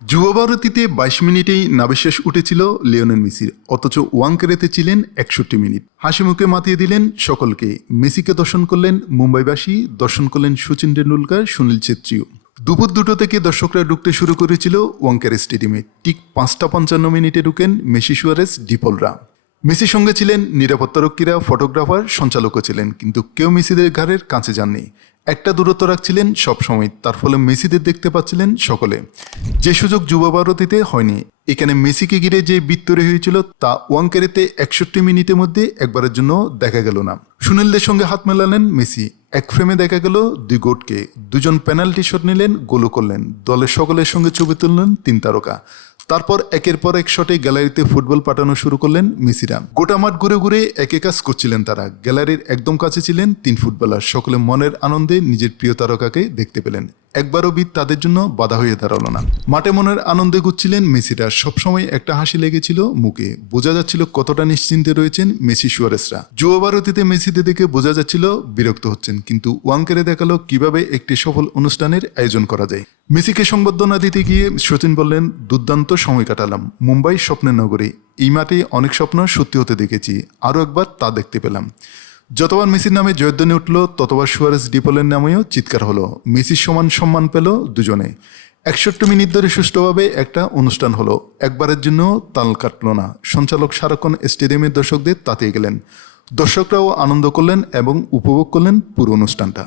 যুবভারতীতে ২২ মিনিটেই নাভিশ্বাস উঠেছিল লিওনেল মেসির, অথচ ওয়াংখেড়েতে ছিলেন ৬১ মিনিট। হাসি মুখে মাতিয়ে দিলেন সকলকে। মেসিকে দর্শন করলেন মুম্বাইবাসী, দর্শন করলেন সচিন টেন্ডুলকার, সুনীল ছেত্রীও। দুপুর ২টো থেকে দর্শকরা ঢুকতে শুরু করেছিল ওয়াংখেড়ে স্টেডিয়ামে। ঠিক ৫টা ৫৫ মিনিটে ঢুকেন মেসি, সুয়ারেজ, ডিপলরা। মেসির সঙ্গে ছিলেন নিরাপত্তারক্ষীরা, ফটোগ্রাফার, সঞ্চালকও ছিলেন, কিন্তু কেউ মেসিদের ঘাড়ের কাছে যাননি। একটা দূরত্ব রাখছিলেন সবসময়, তার ফলে মেসিদের দেখতে পাচ্ছিলেন সকলে। যে সুযোগ যুবভারতীতে হয়নি। এখানে মেসিকে ঘিরে যে বৃত্ত তৈরি হয়েছিল তা ওয়াংখেড়েতে ৬১ মিনিটের মধ্যে একবারের জন্য দেখা গেল না। সুনীলদের সঙ্গে হাত মেলালেন মেসি। এক ফ্রেমে দেখা গেল দুই গোটকে, দুজন পেনাল্টি শট নিলেন, গোলও করলেন। দলের সকলের সঙ্গে ছবি তুললেন ৩ তারকা। তারপর একের পর এক শটে গ্যালারিতে ফুটবল পাঠানো শুরু করলেন মেসিরা। গোটা মাঠ ঘুরে ঘুরে একে কাজ করছিলেন তারা। গ্যালারির একদম কাছে ছিলেন ৩ ফুটবলার। সকলে মনের আনন্দে নিজের প্রিয় তারকাকে দেখতে পেলেন। একবারও বিট তাদের জন্য বাধা হয়ে দাঁড়ালো না। মাঠে মনের আনন্দে ঘুরছিলেন মেসিরা। সবসময় একটা হাসি লেগেছিল মুখে। বোঝা যাচ্ছিল কতটা নিশ্চিন্তে রয়েছেন মেসি, সুয়ারেজরা। যুবভারতীতে মেসিদের দেখে বোঝা যাচ্ছিল বিরক্ত হচ্ছেন, কিন্তু ওয়াংখেড়ে দেখালো কিভাবে একটি সফল অনুষ্ঠানের আয়োজন করা যায়। মেসিকে সংবর্ধনা দিতে গিয়ে সচিন বললেন, দুর্দান্ত সময় কাটালাম। মুম্বাই স্বপ্নের নগরী। এই মাঠে অনেক স্বপ্ন সত্যি হতে দেখেছি, আরও একবার তা দেখতে পেলাম। যতবার মেসির নামে জয়ধ্বনি উঠল, ততবার সুয়ারেজ, ডিপলের নামেও চিৎকার হলো। মেসির সমান সম্মান পেল দুজনে। ৬১ মিনিট ধরে সুষ্ঠুভাবে একটা অনুষ্ঠান হলো। একবারের জন্য তাল কাটল না। সঞ্চালক সারাক্ষণ স্টেডিয়ামের দর্শকদের তাতিয়ে গেলেন। দর্শকরাও আনন্দ করলেন এবং উপভোগ করলেন পুরো অনুষ্ঠানটা।